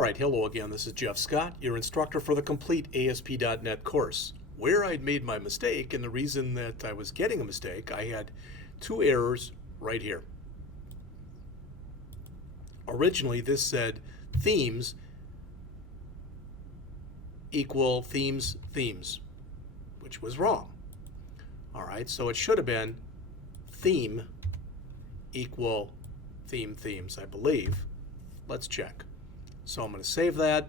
All right, hello again. This is Jeff Scott, your instructor for the complete ASP.NET course. Where I'd made my mistake, and the reason that I was getting a mistake, I had two errors right here. Originally, this said themes equal themes, which was wrong. All right, so it should have been theme equal themes, I believe. Let's check. So I'm going to save that.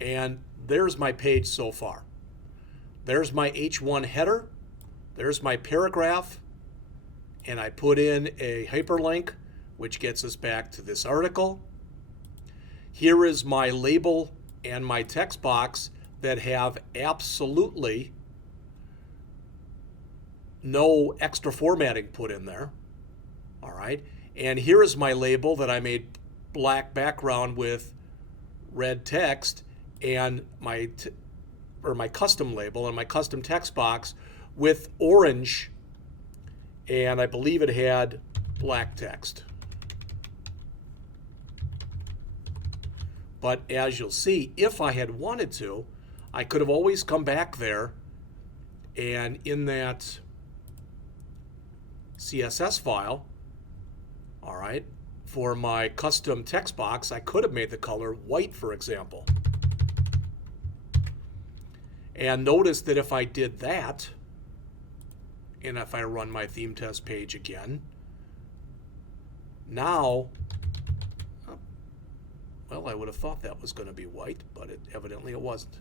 And there's my page so far. There's my H1 header. There's my paragraph. And I put in a hyperlink, which gets us back to this article. Here is my label and my text box that have absolutely no extra formatting put in there. All right. And here is my label that I made black background with red text, and my custom label and my custom text box with orange, and I believe it had black text. But as you'll see, if I had wanted to, I could have always come back there, and in that CSS file, all right, for my custom text box, I could have made the color white, for example. And notice that if I did that, and if I run my theme test page again, now, well, I would have thought that was going to be white, but evidently it wasn't.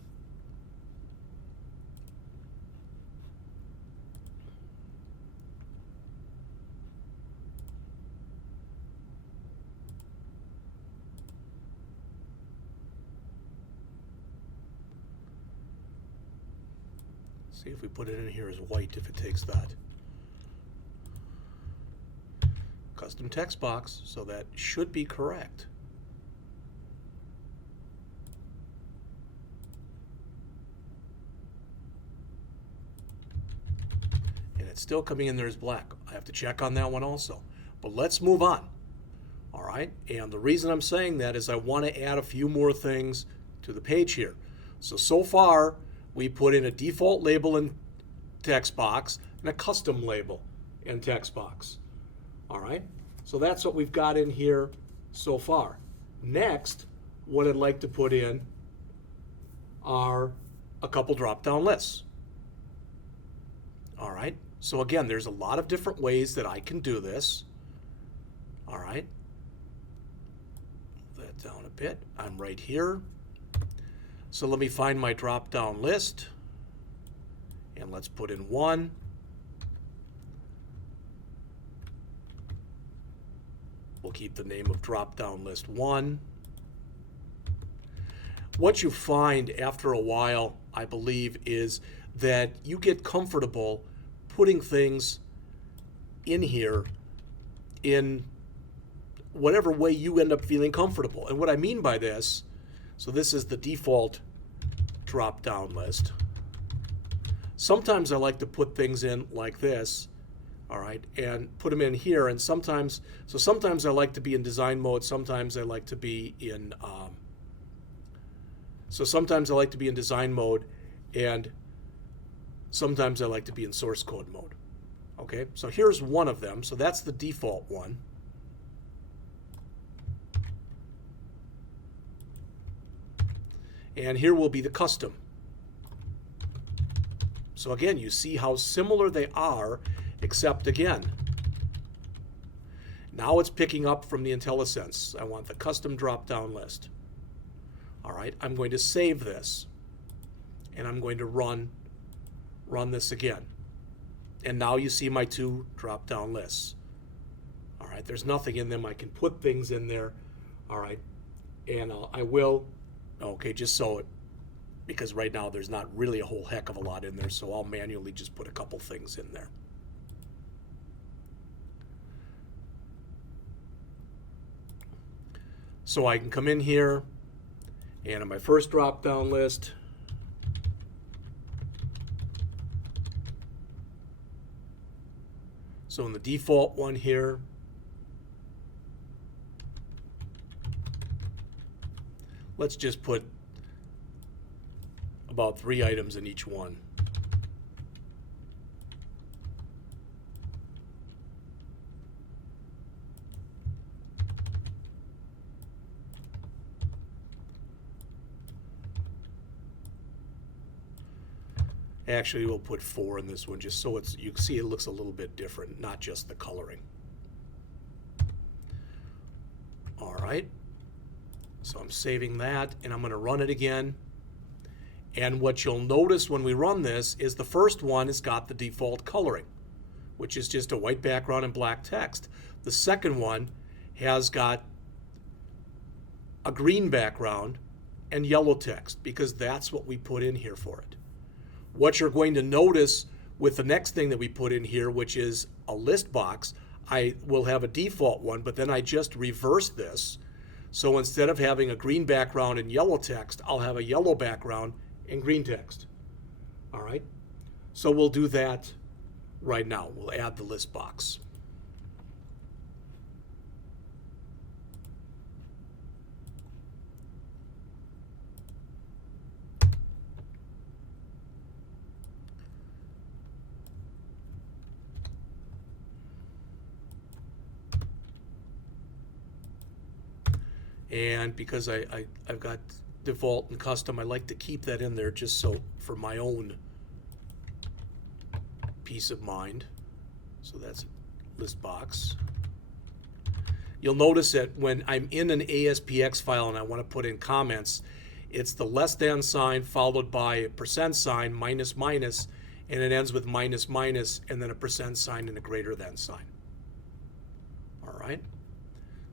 See if we put it in here as white, if it takes that. Custom text box, so that should be correct. And it's still coming in there as black. I have to check on that one also. But let's move on. All right, and the reason I'm saying that is I want to add a few more things to the page here. So far, we put in a default label and text box and a custom label and text box. All right, so that's what we've got in here so far. Next, what I'd like to put in are a couple drop-down lists. All right, so again, there's a lot of different ways that I can do this. All right, move that down a bit. I'm right here. So let me find my drop-down list, and let's put in one. We'll keep the name of drop-down list 1. What you find after a while, I believe, is that you get comfortable putting things in here in whatever way you end up feeling comfortable. And what I mean by this, so this is the default drop-down list. Sometimes I like to put things in like this, all right, and put them in here. And sometimes I like to be in design mode. Sometimes I like to be in, sometimes I like to be in design mode, and sometimes I like to be in source code mode. Okay, so here's one of them. So that's the default one. And here will be the custom. So again, you see how similar they are, except again, now it's picking up from the IntelliSense. I want the custom drop-down list. All right, I'm going to save this, and I'm going to run this again. And now you see my two drop-down lists. All right, there's nothing in them. I can put things in there. All right, and I will. Okay, just so it, because right now there's not really a whole heck of a lot in there, so I'll manually just put a couple things in there. So I can come in here, and on my first drop-down list, so in the default one here, let's just put about 3 items in each one. Actually, we'll put 4 in this one just so you can see it looks a little bit different, not just the coloring. All right, so I'm saving that and I'm going to run it again. And what you'll notice when we run this is the first one has got the default coloring, which is just a white background and black text. The second one has got a green background and yellow text because that's what we put in here for it. What you're going to notice with the next thing that we put in here, which is a list box, I will have a default one, but then I just reverse this. So instead of having a green background and yellow text, I'll have a yellow background and green text. All right? So we'll do that right now. We'll add the list box. And because I've got default and custom, I like to keep that in there just so for my own peace of mind. So that's list box. You'll notice that when I'm in an ASPX file and I want to put in comments, it's the less than sign followed by a % sign, minus, minus, and it ends with minus, minus, and then a % sign and a greater than sign. All right.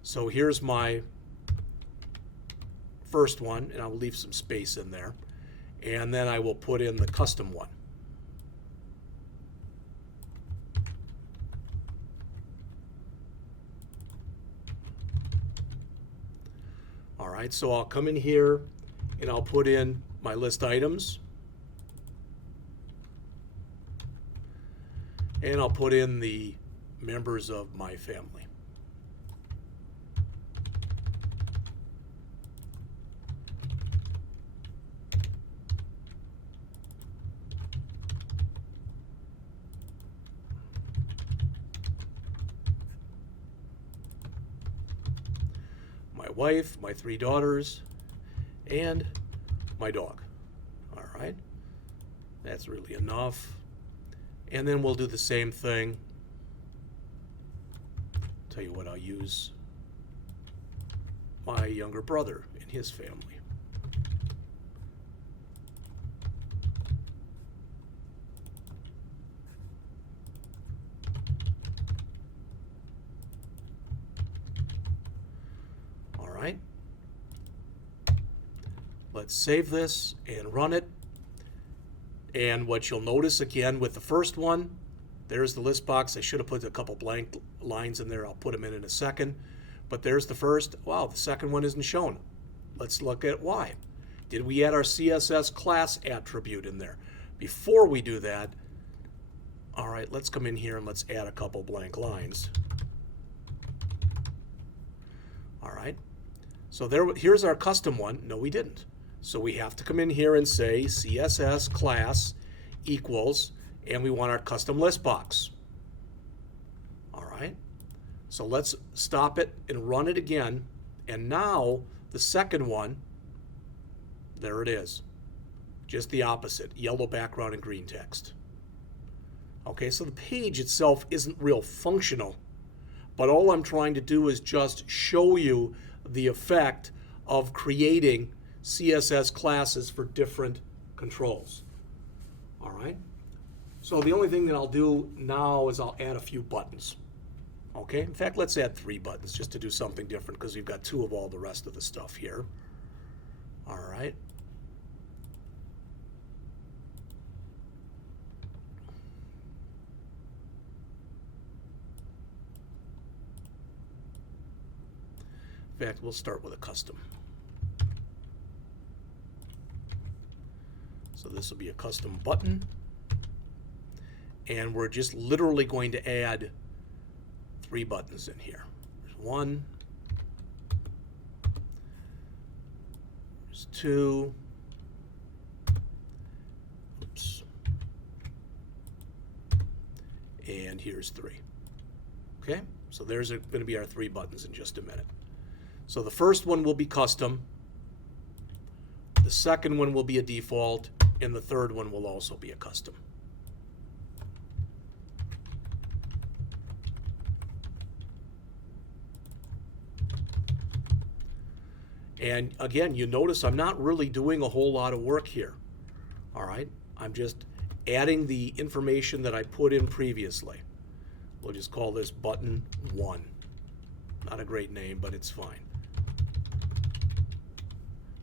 So here's my first one, and I'll leave some space in there, and then I will put in the custom one. All right, so I'll come in here and I'll put in my list items, and I'll put in the members of my family. My wife, my 3 daughters, and my dog. All right, that's really enough. And then we'll do the same thing. Tell you what, I'll use my younger brother and his family. Let's save this and run it. And what you'll notice again with the first one, there's the list box. I should have put a couple blank lines in there. I'll put them in a second. But there's the first. Wow, the second one isn't shown. Let's look at why. Did we add our CSS class attribute in there? Before we do that, all right, let's come in here and let's add a couple blank lines. All right. So here's our custom one. No, we didn't. So we have to come in here and say CSS class equals, and we want our custom list box. All right. So let's stop it and run it again. And now the second one, there it is. Just the opposite, yellow background and green text. Okay, so the page itself isn't real functional, but all I'm trying to do is just show you the effect of creating CSS classes for different controls. All right. So the only thing that I'll do now is I'll add a few buttons. Okay. In fact, let's add 3 buttons just to do something different because we've got 2 of all the rest of the stuff here. All right. In fact, we'll start with a custom. So this will be a custom button. And we're just literally going to add 3 buttons in here. There's 1, It's 2. Oops. And here's 3. Okay, so there's going to be our 3 buttons in just a minute. So the first one will be custom, the second one will be a default, and the third one will also be a custom. And again, you notice I'm not really doing a whole lot of work here. All right, I'm just adding the information that I put in previously. We'll just call this button 1. Not a great name, but it's fine.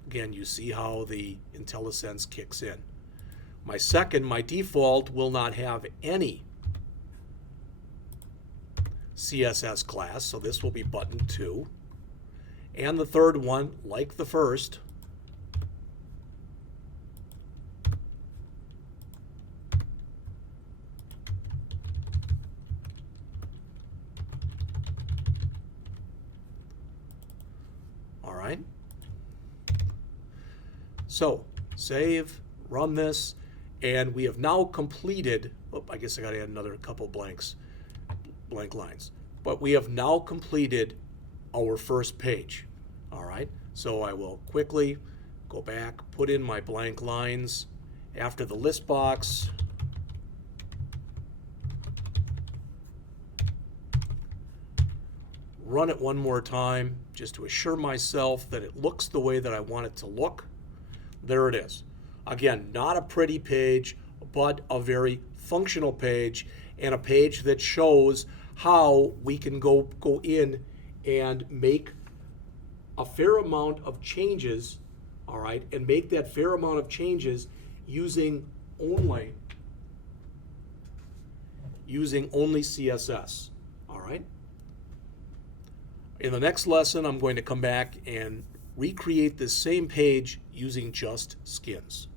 Again, you see how the IntelliSense kicks in. My default will not have any CSS class, so this will be button 2. And the third one, like the first, all right. So save, run this, and we have now completed, I guess I got to add another couple blank lines, but we have now completed our first page. All right, so I will quickly go back, put in my blank lines after the list box. Run it one more time just to assure myself that it looks the way that I want it to look. There it is. Again, not a pretty page, but a very functional page, and a page that shows how we can go in and make a fair amount of changes, all right, and make that fair amount of changes using only CSS, all right? In the next lesson, I'm going to come back and recreate this same page using just skins.